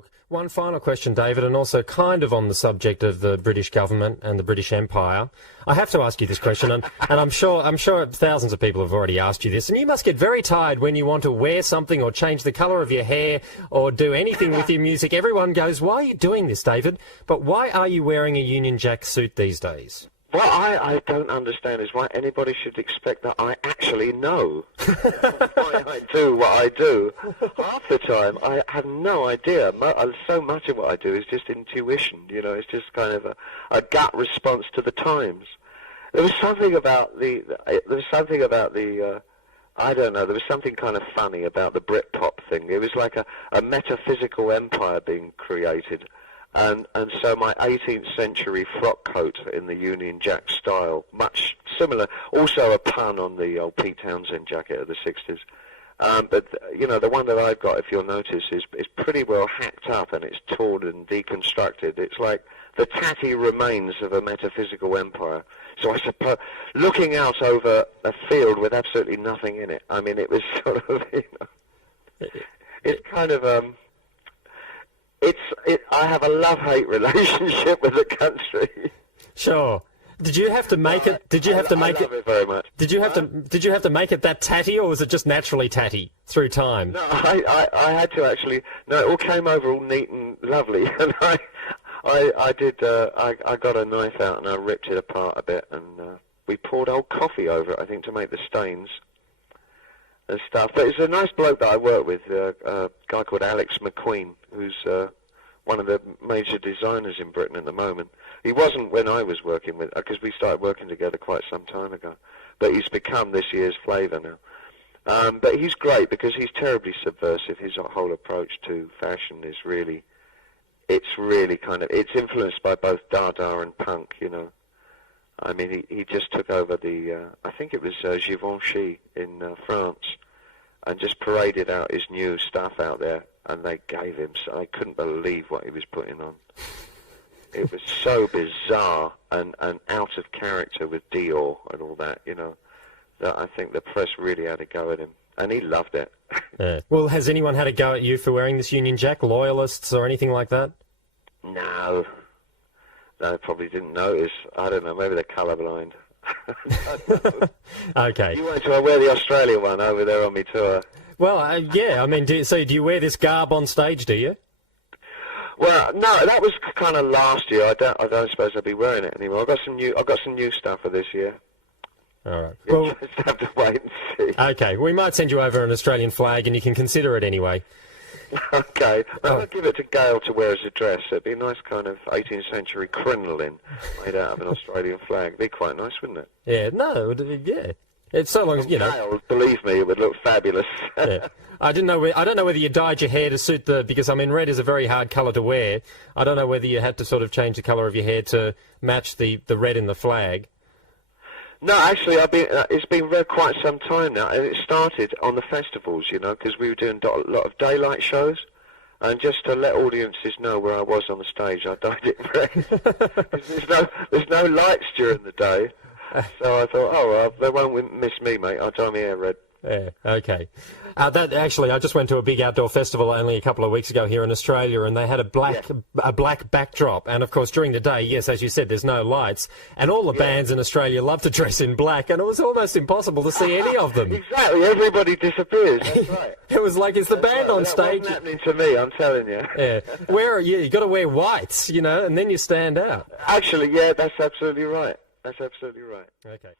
Look, one final question, David, and also kind of on the subject of the British government and the British Empire. I have to ask you this question, and I'm sure thousands of people have already asked you this, and you must get very tired when you want to wear something or change the colour of your hair or do anything with your music. Everyone goes, why are you doing this, David? But why are you wearing a Union Jack suit these days? What I don't understand is why anybody should expect that I actually know why I do what I do. Half the time, I have no idea. So much of what I do is just intuition, you know, it's just kind of a gut response to the times. There was something about the I don't know, there was something kind of funny about the Britpop thing. It was like a metaphysical empire being created. And so my 18th century frock coat in the Union Jack style, much similar, also a pun on the old Pete Townsend jacket of the 60s. But, you know, the one that I've got, if you'll notice, is pretty well hacked up and it's torn and deconstructed. It's like the tatty remains of a metaphysical empire. So I suppose, looking out over a field with absolutely nothing in it, I mean, it was sort of, you know, it's kind of, I have a love-hate relationship with the country. Sure. Did you have to make it? Did you have to make it? I love it very much. Did you have to make it that tatty, or was it just naturally tatty through time? No, I had to actually. No, it all came over all neat and lovely, and I got a knife out and I ripped it apart a bit, and we poured old coffee over it, I think, to make the stains and stuff. But it's a nice bloke that I work with, a guy called Alex McQueen, who's one of the major designers in Britain at the moment. He wasn't when I was working with, because we started working together quite some time ago. But he's become this year's flavour now. But he's great because he's terribly subversive. His whole approach to fashion is really, it's influenced by both Dada and punk, you know. I mean, he just took over I think it was Givenchy in France, and just paraded out his new stuff out there, and they gave him, so I couldn't believe what he was putting on. It was so bizarre and out of character with Dior and all that, you know, that I think the press really had a go at him, and he loved it. Yeah. Well, has anyone had a go at you for wearing this Union Jack, loyalists or anything like that? No. They probably didn't notice. I don't know, maybe they're colourblind. Okay. You wait till I wear the Australia one over there on my tour. Well, yeah, I mean, do you wear this garb on stage, do you? Well, no, that was kind of last year. I don't suppose I'll be wearing it anymore. I've got some new stuff for this year. All right. You Well, just have to wait and see. okay, we might send you over an Australian flag and you can consider it anyway. Okay. I'll give it to Gail to wear as a dress. It'd be a nice kind of 18th century crinoline made out of an Australian flag. It'd be quite nice, wouldn't it? Yeah, no, yeah. It's so long as, you know. Gail, believe me, it would look fabulous. Yeah. I don't know whether you dyed your hair to suit because I mean red is a very hard colour to wear. I don't know whether you had to sort of change the colour of your hair to match the red in the flag. No, actually, it's been quite some time now, and it started on the festivals, you know, because we were doing a lot of daylight shows, and just to let audiences know where I was on the stage, I dyed it red. there's no lights during the day, so I thought, oh well, they won't miss me, mate. I'll dye my hair red. Yeah, okay. I just went to a big outdoor festival only a couple of weeks ago here in Australia, and they had a black backdrop. And of course, during the day, yes, as you said, there's no lights, and all the bands in Australia love to dress in black, and it was almost impossible to see any of them. Exactly, everybody disappears. That's right. It was like, is the band on stage? That wasn't happening to me, I'm telling you. Yeah, where are you? You got to wear whites, you know, and then you stand out. Actually, yeah, that's absolutely right. That's absolutely right. Okay.